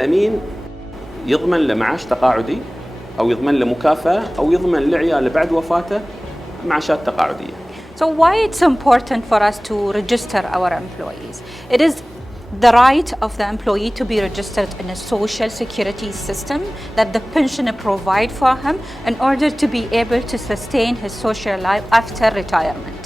التأمين يضمن له معاش تقاعدي، أو يضمن له مكافأة، أو يضمن لعياله بعد وفاته معاشات تقاعدية. So why it's important for us to register our employees? It is the right of the employee to be registered in a social security system that the pensioner provide for him in order to be able to sustain his social life after retirement.